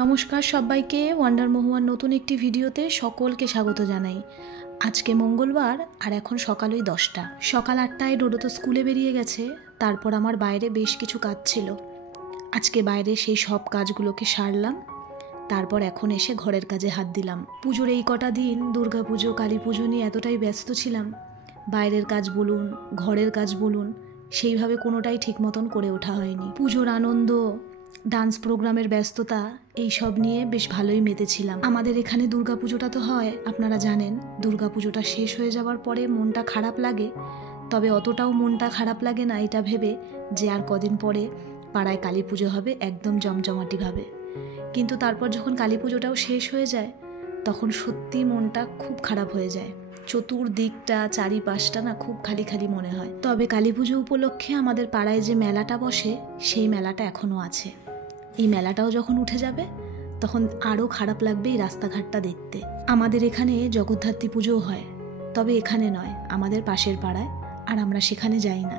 নমস্কার সবাইকে, ওয়ান্ডার মহুয়ার নতুন একটি ভিডিওতে সকলকে স্বাগত জানাই। আজকে মঙ্গলবার আর এখন সকাল 10টা। সকাল 8টায় ডোডো তো স্কুলে বেরিয়ে গেছে। তারপর আমার বাইরে বেশ কিছু কাজ ছিল। আজকে বাইরে সেই সব কাজগুলোকে সারলাম। তারপর এখন এসে ঘরের কাজে হাত দিলাম। পুজোর এই কটা দিন দুর্গা পুজো, কালী পুজো নিয়ে এতটাই ব্যস্ত ছিলাম, বাইরের কাজ বলুন, ঘরের কাজ বলুন, সেইভাবে কোনোটাই ঠিক মতন করে ওঠা হয়নি। পুজোর আনন্দ, ডান্স প্রোগ্রামের ব্যস্ততা, এই সব নিয়ে বেশ ভালোই মেতেছিলাম। আমাদের এখানে দুর্গা পুজোটা তো হয়, আপনারা জানেন। দুর্গা পুজোটা শেষ হয়ে যাওয়ার পরে মনটা খারাপ লাগে, তবে অতটাও মনটা খারাপ লাগে না এটা ভেবে যে আর কদিন পরে পাড়ায় কালী পুজো হবে একদম জমজমাটিভাবে। কিন্তু তারপর যখন কালী পুজোটাও শেষ হয়ে যায় তখন সত্যি মনটা খুব খারাপ হয়ে যায়। চতুর্দিকটা, চারিপাশটা না খুব খালি খালি মনে হয়। তবে কালী পুজো উপলক্ষে আমাদের পাড়ায় যে মেলাটা বসে, সেই মেলাটা এখনও আছে। এই মেলাটাও যখন উঠে যাবে তখন আরও খারাপ লাগবে এই রাস্তাঘাটটা দেখতে। আমাদের এখানে জগদ্ধাত্রী পুজোও হয়, তবে এখানে নয়, আমাদের পাশের পাড়ায়, আর আমরা সেখানে যাই না।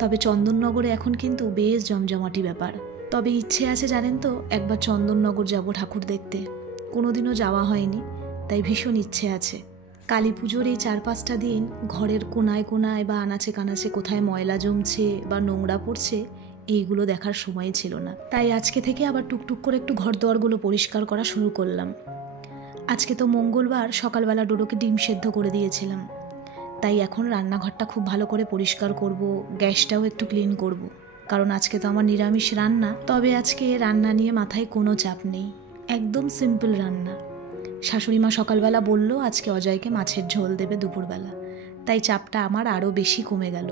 তবে চন্দননগরে এখন কিন্তু বেশ জমজমাটি ব্যাপার। তবে ইচ্ছে আছে জানেন তো, একবার চন্দননগর যাব ঠাকুর দেখতে। কোনোদিনও যাওয়া হয়নি, তাই ভীষণ ইচ্ছে আছে। কালী পুজোর এই 4-5টা দিন ঘরের কোনায় কোনায় বা আনাচে কানাচে কোথায় ময়লা জমছে বা নোংরা পড়ছে, এইগুলো দেখার সময় ছিল না। তাই আজকে থেকে আবার টুকটুক করে একটু ঘর দোয়ারগুলো পরিষ্কার করা শুরু করলাম। আজকে তো মঙ্গলবার, সকালবেলা ডোডোকে ডিম সেদ্ধ করে দিয়েছিলাম। তাই এখন রান্নাঘরটা খুব ভালো করে পরিষ্কার করব, গ্যাসটাও একটু ক্লিন করব, কারণ আজকে তো আমার নিরামিষ রান্না। তবে আজকে রান্না নিয়ে মাথায় কোনো চাপ নেই, একদম সিম্পল রান্না। শাশুড়িমা সকালবেলা বলল আজকে অজয়কে মাছের ঝোল দেবে দুপুরবেলা, তাই চাপটা আমার আরও বেশি কমে গেল।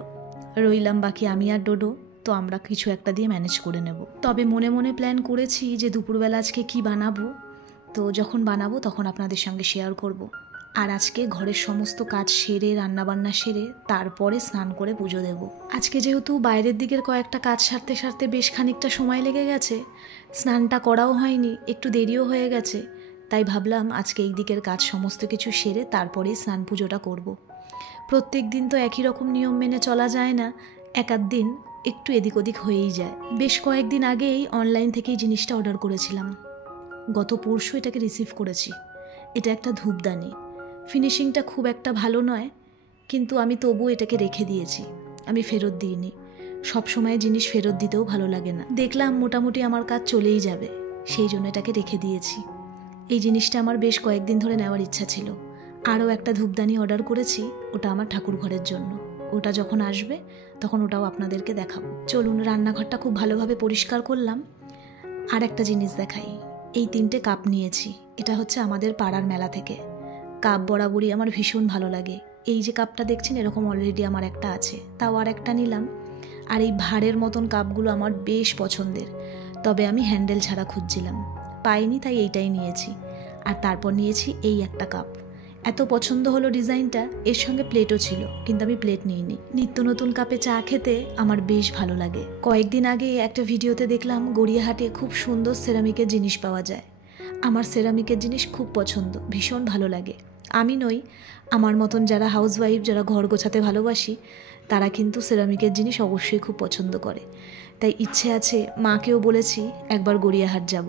রইলাম বাকি আমি আর ডোডো, তো আমরা কিছু একটা দিয়ে ম্যানেজ করে নেব। তবে মনে মনে প্ল্যান করেছি যে দুপুরবেলা আজকে কি বানাবো, তো যখন বানাবো তখন আপনাদের সঙ্গে শেয়ার করব। আর আজকে ঘরের সমস্ত কাজ সেরে, রান্নাবান্না সেরে তারপরে স্নান করে পুজো দেব। আজকে যেহেতু বাইরের দিকের কয়েকটা কাজ সারতে সারতে বেশ খানিকটা সময় লেগে গেছে, স্নানটা করাও হয়নি, একটু দেরিও হয়ে গেছে, তাই ভাবলাম আজকে এই দিকের কাজ সমস্ত কিছু সেরে তারপরেই স্নান পুজোটা করব। প্রত্যেক দিন তো একই রকম নিয়ম মেনে চলা যায় না, এক আধ দিন একটু এদিক ওদিক হয়েই যায়। বেশ কয়েকদিন আগেই অনলাইন থেকেই জিনিসটা অর্ডার করেছিলাম, গত পরশু এটাকে রিসিভ করেছি। এটা একটা ধূপদানি, ফিনিশিংটা খুব একটা ভালো নয়, কিন্তু আমি তবু এটাকে রেখে দিয়েছি, আমি ফেরত দিইনি। সবসময় জিনিস ফেরত দিতেও ভালো লাগে না। দেখলাম মোটামুটি আমার কাজ চলেই যাবে, সেই জন্য এটাকে রেখে দিয়েছি। এই জিনিসটা আমার বেশ কয়েকদিন ধরে নেওয়ার ইচ্ছা ছিল। আরও একটা ধূপদানি অর্ডার করেছি, ওটা আমার ঠাকুর ঘরের জন্য। ওটা যখন আসবে তখন ওটাও আপনাদেরকে দেখাবো। চলুন, রান্নাঘরটা খুব ভালোভাবে পরিষ্কার করলাম। আর একটা জিনিস দেখাই, এই 3টে কাপ নিয়েছি, এটা হচ্ছে আমাদের পাড়ার মেলা থেকে। কাপ বরাবরই আমার ভীষণ ভালো লাগে। এই যে কাপটা দেখছেন, এরকম অলরেডি আমার একটা আছে, তাও আর একটা নিলাম। আর এই ভাঁড়ের মতন কাপগুলো আমার বেশ পছন্দের, তবে আমি হ্যান্ডেল ছাড়া খুঁজছিলাম, পাইনি, তাই এইটাই নিয়েছি। আর তারপর নিয়েছি এই একটা কাপ। এত পছন্দ হলো ডিজাইনটা, এর সঙ্গে প্লেটও ছিল, কিন্তু আমি প্লেট নিইনি। নিত্য নতুন কাপে চা খেতে আমার বেশ ভালো লাগে। কয়েকদিন আগে একটা ভিডিওতে দেখলাম গড়িয়াহাটে খুব সুন্দর সেরামিকের জিনিস পাওয়া যায়। আমার সেরামিকের জিনিস খুব পছন্দ, ভীষণ ভালো লাগে। আমি নই, আমার মতন যারা হাউসওয়াইফ, যারা ঘর গোছাতে ভালোবাসি, তারা কিন্তু সেরামিকের জিনিস অবশ্যই খুব পছন্দ করে। তাই ইচ্ছে আছে, মাকেও বলেছি একবার গড়িয়াহাট যাব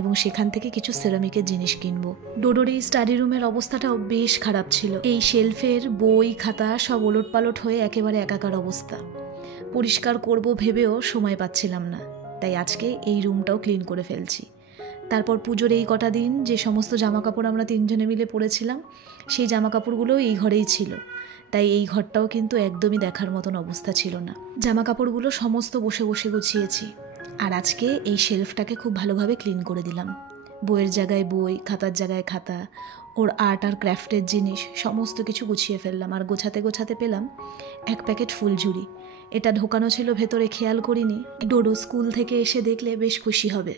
এবং সেখান থেকে কিছু সেরামিকের জিনিস কিনবো। ডোডোর এই স্টাডি রুমের অবস্থাটাও বেশ খারাপ ছিল। এই শেলফের বই খাতা সব ওলটপালট হয়ে একেবারে একাকার অবস্থা। পরিষ্কার করব ভেবেও সময় পাচ্ছিলাম না, তাই আজকে এই রুমটাও ক্লিন করে ফেলছি। তারপর পুজোর এই কটা দিন যে সমস্ত জামাকাপড় আমরা 3জনে মিলে পরেছিলাম, সেই জামাকাপড়গুলোও এই ঘরেই ছিল, তাই এই ঘরটাও কিন্তু একদমই দেখার মতন অবস্থা ছিল না। জামাকাপড়গুলো সমস্ত বসে বসে গুছিয়েছি। আর আজকে এই শেলফটাকে খুব ভালোভাবে ক্লিন করে দিলাম। বইয়ের জায়গায় বই, খাতার জায়গায় খাতা, ওর আর্ট আর ক্রাফটের জিনিস সমস্ত কিছু গুছিয়ে ফেললাম। আর গোছাতে গোছাতে পেলাম এক প্যাকেট ফুলঝুরি। এটা ঢোকানো ছিল ভেতরে, খেয়াল করিনি। ডোডো স্কুল থেকে এসে দেখলে বেশ খুশি হবে।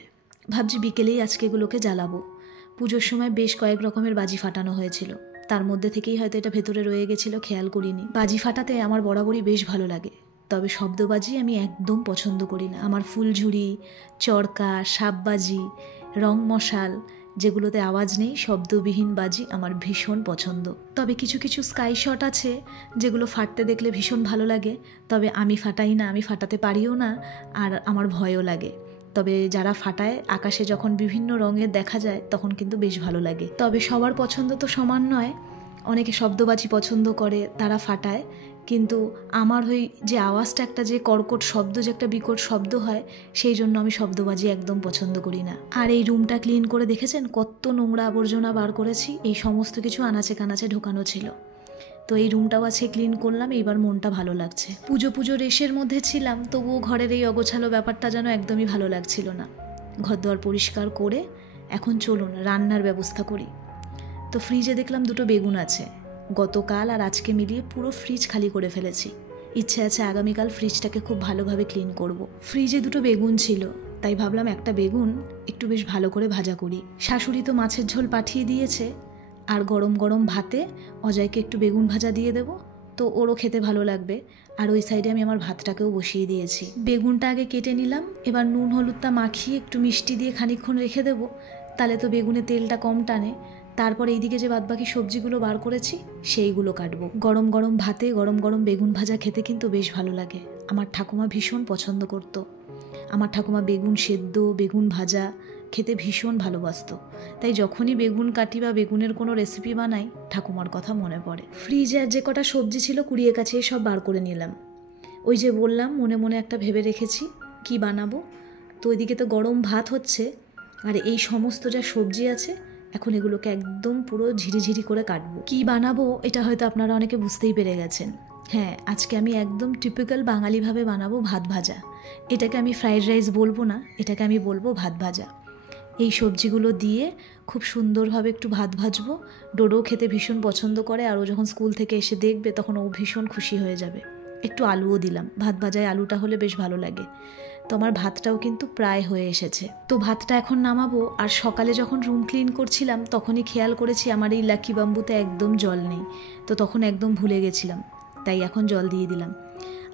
ভাবছি বিকেলেই আজকে এগুলোকে জ্বালাবো। পুজোর সময় বেশ কয়েক রকমের বাজি ফাটানো হয়েছিল, তার মধ্যে থেকেই হয়তো এটা ভেতরে রয়ে গেছিলো, খেয়াল করিনি। বাজি ফাটাতে আমার বরাবরই বেশ ভালো লাগে, তবে শব্দবাজি আমি একদম পছন্দ করি না। আমার ফুলঝুরি, চরকা, সাপবাজি, রং মশাল, যেগুলোতে আওয়াজ নেই, শব্দবিহীন বাজি আমার ভীষণ পছন্দ। তবে কিছু কিছু স্কাই শট আছে যেগুলো ফাটতে দেখলে ভীষণ ভালো লাগে, তবে আমি ফাটাই না, আমি ফাটাতে পারিও না, আর আমার ভয়ও লাগে। তবে যারা ফাটায় আকাশে যখন বিভিন্ন রঙের দেখা যায় তখন কিন্তু বেশ ভালো লাগে। তবে সবার পছন্দ তো সমান নয়, অনেকে শব্দবাজি পছন্দ করে, তারা ফাটায়, কিন্তু আমার ওই যে আওয়াজটা একটা যে কর্কট শব্দ, যে একটা বিকট শব্দ হয়, সেই জন্য আমি শব্দবাজি একদম পছন্দ করি না। আর এই রুমটা ক্লিন করে দেখেছেন কত নোংরা আবর্জনা বার করেছি, এই সমস্ত কিছু আনাচে কানাচে ঢোকানো ছিল। তো এই রুমটাও আছে ক্লিন করলাম, এইবার মনটা ভালো লাগছে। পুজো রেশের মধ্যে ছিলাম, তবুও ঘরের এই অগোছালো ব্যাপারটা যেন একদমই ভালো লাগছিল না। ঘরদোয়ার পরিষ্কার করে এখন চলুন রান্নার ব্যবস্থা করি। তো ফ্রিজে দেখলাম 2টো বেগুন আছে, গতকাল আর আজকে মিলিয়ে পুরো ফ্রিজ খালি করে ফেলেছি। ইচ্ছে আছে আগামীকাল ফ্রিজটাকে খুব ভালোভাবে ক্লিন করব। ফ্রিজে 2টো বেগুন ছিল, তাই ভাবলাম একটা বেগুন একটু বেশ ভালো করে ভাজা করি। শাশুড়ি তো মাছের ঝোল পাঠিয়ে দিয়েছে, আর গরম গরম ভাতে অজয়কে একটু বেগুন ভাজা দিয়ে দেব, তো ওরও খেতে ভালো লাগবে। আর ওই সাইডে আমি আমার ভাতটাকেও বসিয়ে দিয়েছি। বেগুনটা আগে কেটে নিলাম, এবার নুন হলুদটা মাখিয়ে একটু মিষ্টি দিয়ে খানিকক্ষণ রেখে দেবো, তাহলে তো বেগুনে তেলটা কম টানে। তারপর এইদিকে যে বাদবাকি সবজিগুলো বার করেছি সেইগুলো কাটবো। গরম গরম ভাতে গরম গরম বেগুন ভাজা খেতে কিন্তু বেশ ভালো লাগে। আমার ঠাকুমা ভীষণ পছন্দ করতো। আমার ঠাকুমা বেগুন সেদ্ধ, বেগুন ভাজা খেতে ভীষণ ভালোবাসতো, তাই যখনই বেগুন কাটি বা বেগুনের কোনো রেসিপি বানাই ঠাকুমার কথা মনে পড়ে। ফ্রিজে আর যে কটা সবজি ছিল কুড়িয়ে কাছে সব বার করে নিলাম। ওই যে বললাম মনে মনে একটা ভেবে রেখেছি কি বানাবো, তো ওইদিকে তো গরম ভাত হচ্ছে, আর এই সমস্ত যা সবজি আছে এখন এগুলোকে একদম পুরো ঝিরিঝিরি করে কাটবো। কি বানাবো এটা হয়তো আপনারা অনেকে বুঝতেই পেরে গেছেন। হ্যাঁ, আজকে আমি একদম টিপিক্যাল বাঙালিভাবে বানাবো ভাত ভাজা। এটাকে আমি ফ্রাইড রাইস বলবো না, এটাকে আমি বলবো ভাত ভাজা। এই সবজিগুলো দিয়ে খুব সুন্দরভাবে একটু ভাত ভাজবো। ডোডো খেতে ভীষণ পছন্দ করে, আর ও যখন স্কুল থেকে এসে দেখবে তখন ও ভীষণ খুশি হয়ে যাবে। একটু আলুও দিলাম, ভাত ভাজায় আলুটা হলে বেশ ভালো লাগে। তো আমার ভাতটাও কিন্তু প্রায় হয়ে এসেছে। তো ভাতটা এখন নামাবো। আর সকালে যখন রুম ক্লিন করছিলাম তখনই খেয়াল করেছি আমার এই লাকি বাম্বুতে একদম জল নেই, তো তখন একদম ভুলে গেছিলাম, তাই এখন জল দিয়ে দিলাম।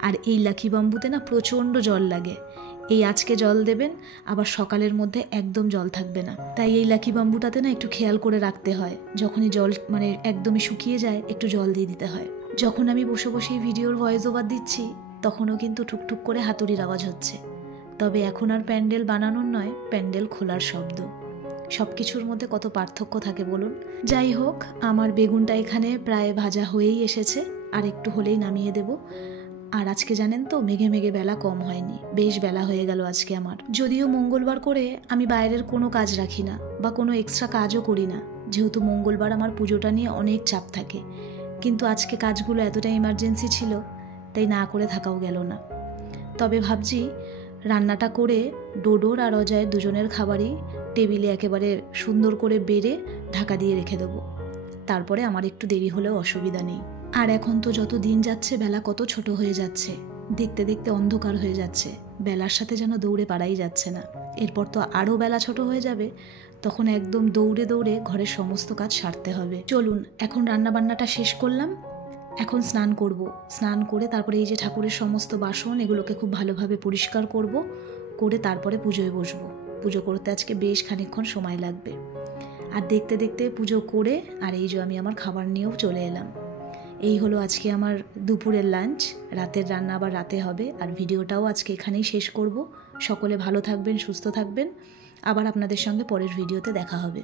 আর এই লাকি বাম্বুতে না প্রচণ্ড জল লাগে। এই আজকে জল দেবেন, আবার সকালের মধ্যে একদম জল থাকবে না, তাই এই লাকি বাম্বুটাতে না একটু খেয়াল করে রাখতে হয়। যখনই জল একদমই শুকিয়ে যায় একটু জল দিয়ে দিতে হয়। যখন আমি বসে বসে ভিডিওর ভয়েস ওভার দিচ্ছি তখনও কিন্তু টুকটুক করে হাতুড়ির আওয়াজ হচ্ছে। তবে এখন আর প্যান্ডেল বানানোর নয়, প্যান্ডেল খোলার শব্দ। সব কিছুর মধ্যে কত পার্থক্য থাকে বলুন। যাই হোক, আমার বেগুনটা এখানে প্রায় ভাজা হয়েই এসেছে, আর একটু হলেই নামিয়ে দেব। আর আজকে জানেন তো মেঘে মেঘে বেলা কম হয়নি, বেশ বেলা হয়ে গেল আজকে আমার। যদিও মঙ্গলবার করে আমি বাইরের কোনো কাজ রাখি না বা কোনো এক্সট্রা কাজও করি না, যেহেতু মঙ্গলবার আমার পুজোটা নিয়ে অনেক চাপ থাকে, কিন্তু আজকে কাজগুলো এতটা ইমার্জেন্সি ছিল তাই না করে থাকাও গেল না। তবে ভাবছি রান্নাটা করে ডোডোর আর অজয়ের দুজনের খাবারই টেবিলে একেবারে সুন্দর করে বেড়ে ঢাকা দিয়ে রেখে দেবো। তারপরে আমার একটু দেরি হলেও অসুবিধা নেই। আর এখন তো যত দিন যাচ্ছে বেলা কত ছোট হয়ে যাচ্ছে, দেখতে দেখতে অন্ধকার হয়ে যাচ্ছে, বেলার সাথে যেন দৌড়ে পারাই যাচ্ছে না। এরপর তো আরও বেলা ছোট হয়ে যাবে, তখন একদম দৌড়ে দৌড়ে ঘরের সমস্ত কাজ সারতে হবে। চলুন এখন রান্নাবান্নাটা শেষ করলাম, এখন স্নান করব। স্নান করে তারপরে এই যে ঠাকুরের সমস্ত বাসন এগুলোকে খুব ভালোভাবে পরিষ্কার করব, করে তারপরে পুজোয় বসবো। পুজো করতে আজকে বেশ খানিকক্ষণ সময় লাগবে। আর দেখতে দেখতে পুজো করে আর এই যে আমি আমার খাবার নিয়েও চলে এলাম। এই হলো আজকে আমার দুপুরের লাঞ্চ। রাতের রান্না আবার রাতে হবে। আর ভিডিওটাও আজকে এখানেই শেষ করব। সকলে ভালো থাকবেন, সুস্থ থাকবেন। আবার আপনাদের সঙ্গে পরের ভিডিওতে দেখা হবে।